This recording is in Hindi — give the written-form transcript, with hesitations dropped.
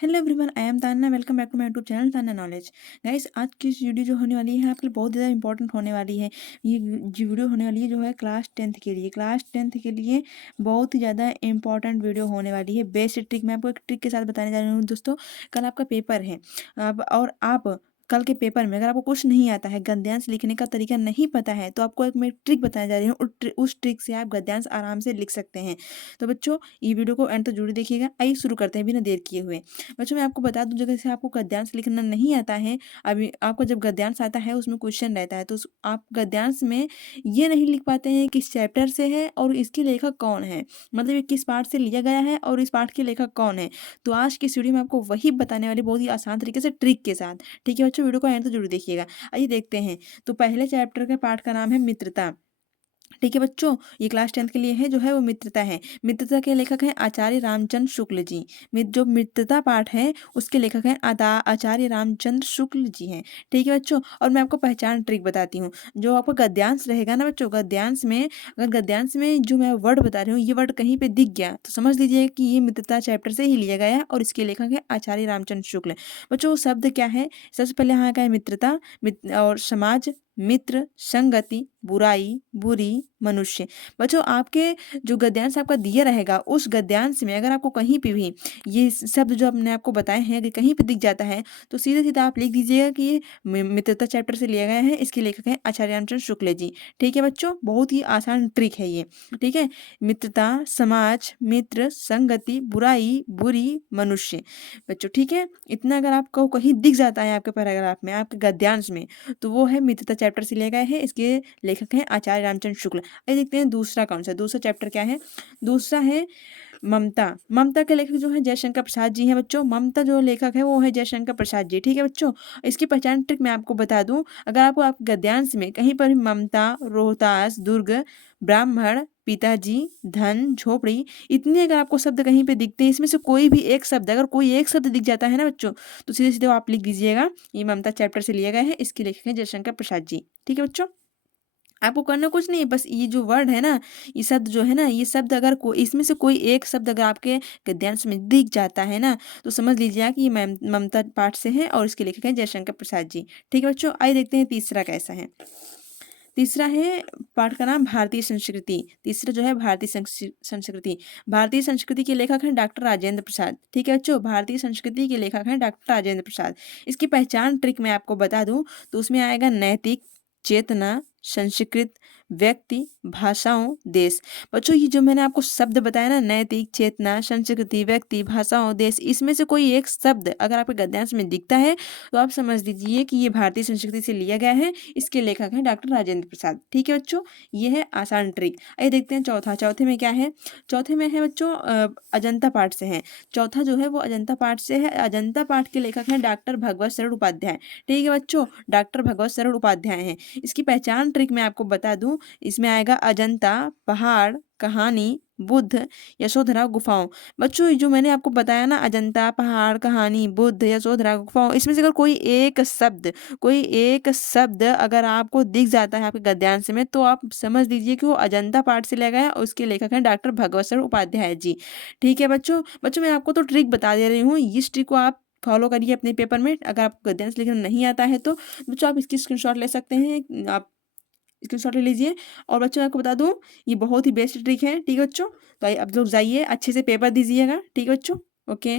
Hello everyone, I am Tanya. Welcome back to my YouTube channel Tanya knowledge. Guys, आज की इस वीडियो जो होने वाली है आपके लिए बहुत ज़्यादा इंपॉर्टेंट होने वाली है। ये जो वीडियो होने वाली है जो है क्लास टेंथ के लिए बहुत ही ज़्यादा इंपॉर्टेंट वीडियो होने वाली है। बेस्ट ट्रिक मैं आपको एक ट्रिक के साथ बताने जा रही हूँ दोस्तों। कल आपका पेपर है। अब और आप कल के पेपर में अगर आपको कुछ नहीं आता है, गद्यांश लिखने का तरीका नहीं पता है, तो आपको एक मैं ट्रिक बताने जा रही हूँ। उस ट्रिक से आप गद्यांश आराम से लिख सकते हैं। तो बच्चों, ये वीडियो को एंड तक जरूर देखिएगा। आइए शुरू करते हैं बिना देर किए हुए। बच्चों, मैं आपको बता दूं, जगह से आपको गद्यांश लिखना नहीं आता है। अभी आपको जब गद्यांश आता है उसमें क्वेश्चन रहता है, तो आप गद्यांश में ये नहीं लिख पाते हैं किस चैप्टर से है और इसके लेखक कौन है, मतलब ये किस पार्ट से लिया गया है और इस पार्ट के लेखक कौन है। तो आज की इस वीडियो में आपको वही बताने वाली, बहुत ही आसान तरीके से, ट्रिक के साथ। ठीक है बच्चों, वीडियो को एंड तक जरूर देखिएगा। आइए देखते हैं। तो पहले चैप्टर के पार्ट का नाम है मित्रता। ठीक है बच्चों, ये क्लास टेंथ के लिए है, जो है वो मित्रता है। मित्रता के लेखक हैं आचार्य रामचंद्र शुक्ल जी। जो मित्रता पाठ है उसके लेखक हैं आचार्य रामचंद्र शुक्ल जी हैं। ठीक है बच्चों, और मैं आपको पहचान ट्रिक बताती हूँ। जो आपका गद्यांश रहेगा ना बच्चों, गद्यांश में अगर गद्यांश में जो मैं वर्ड बता रही हूँ ये वर्ड कहीं पे दिख गया तो समझ लीजिए कि ये मित्रता चैप्टर से ही लिया गया है और इसके लेखक है आचार्य रामचंद्र शुक्ल। बच्चों, वो शब्द क्या है? सबसे पहले यहाँ का है मित्रता, और समाज, मित्र, संगति, बुराई, बुरी, मनुष्य। बच्चों, आपके जो गद्यांश आपका दिया रहेगा उस गद्यांश में अगर आपको कहीं पे भी ये शब्द जो आपने आपको बताए हैं अगर कहीं पे दिख जाता है, तो सीधा सीधा आप लिख दीजिएगा कि ये मित्रता चैप्टर से लिया गया है, इसके लेखक हैं आचार्य रामचंद्र शुक्ल जी। ठीक है बच्चों, बहुत ही आसान ट्रिक है ये। ठीक है, मित्रता, समाज, मित्र, संगति, बुराई, बुरी, मनुष्य। बच्चों ठीक है, इतना अगर आपको कहीं दिख जाता है आपके पैराग्राफ में, आपके गद्यांश में, तो वो है मित्रता चैप्टर से लिया गया है, इसके लेखक हैं आचार्य रामचंद्र शुक्ल। आइए देखते हैं दूसरा कौन सा, दूसरा चैप्टर क्या है। दूसरा है ममता। ममता के लेखक जो है जयशंकर प्रसाद जी हैं बच्चों। ममता जो लेखक है वो है जयशंकर प्रसाद जी। ठीक है बच्चों, इसकी पहचान ट्रिक मैं आपको बता दूं। अगर आपको आप गद्यांश में कहीं पर भी ममता, रोहतास, दुर्ग, ब्राह्मण, पिताजी, धन, झोपड़ी, इतने अगर आपको शब्द कहीं पे दिखते हैं, इसमें से कोई भी एक शब्द, अगर कोई एक शब्द दिख जाता है ना बच्चों, तो सीधे सीधे आप लिख दीजिएगा ये ममता चैप्टर से लिया गया है, इसके लेखक हैं जयशंकर प्रसाद जी। ठीक है बच्चों, आपको करना कुछ नहीं है, बस ये जो वर्ड है ना, ये शब्द जो है ना, ये शब्द अगर कोई इसमें से कोई एक शब्द अगर आपके गद्यांश में दिख जाता है ना, तो समझ लीजिए कि ये ममता पाठ से है और इसके लेखक हैं जयशंकर प्रसाद जी। ठीक है बच्चों, आइए देखते हैं तीसरा कैसा है। तीसरा है पाठ का नाम भारतीय संस्कृति। तीसरा जो है भारतीय संस्कृति। भारतीय संस्कृति के लेखक हैं डॉक्टर राजेंद्र प्रसाद। ठीक है बच्चों, भारतीय संस्कृति के लेखक हैं डॉक्टर राजेंद्र प्रसाद। इसकी पहचान ट्रिक मैं आपको बता दूं तो उसमें आएगा नैतिक, चेतना, संस्कृत, व्यक्ति, भाषाओं, देश। बच्चों, ये जो मैंने आपको शब्द बताया ना, नैतिक, चेतना, संस्कृति, व्यक्ति, भाषाओं, देश, इसमें से कोई एक शब्द अगर आपके गद्यांश में दिखता है तो आप समझ लीजिए कि ये भारतीय संस्कृति से लिया गया है, इसके लेखक हैं डॉक्टर राजेंद्र प्रसाद। ठीक है बच्चों, ये है आसान ट्रिक। आइए देखते हैं चौथा। चौथे में क्या है? चौथे में है बच्चों अजंता पाठ से है। चौथा जो है वो अजंता पाठ से है। अजंता पाठ के लेखक हैं डॉक्टर भगवत शरण उपाध्याय। ठीक है बच्चों, डॉक्टर भगवत शरण उपाध्याय हैं। इसकी पहचान ट्रिक मैं आपको बता दूं, इसमें आएगा अजंता, पहाड़, कहानी, बुद्ध, यशोधरा, गुफाओं। बच्चों, ये जो मैंने आपको बताया ना, अजंता, पहाड़, कहानी, बुद्ध, यशोधरा, गुफाओं, इसमें से अगर कोई एक शब्द अगर आपको दिख जाता है आपके गद्यांश में, तो आप समझ लीजिए कि वो अजंता पाठ से लिया गया है और उसके लेखक हैं डॉक्टर भगवत शरण उपाध्याय जी। ठीक है बच्चों। बच्चों, मैं आपको तो ट्रिक बता दे रही हूँ, इस ट्रिक को आप फॉलो करिए अपने पेपर में। अगर आपको गद्यांश लिखना नहीं आता है तो बच्चों आप इसकी स्क्रीनशॉट ले सकते हैं, आप स्क्रीनशॉट ले लीजिए। और बच्चों, मैं आपको बता दूं, ये बहुत ही बेस्ट ट्रिक है। ठीक है बच्चों, तो अब लोग जाइए अच्छे से पेपर दीजिएगा। ठीक है बच्चों, ओके।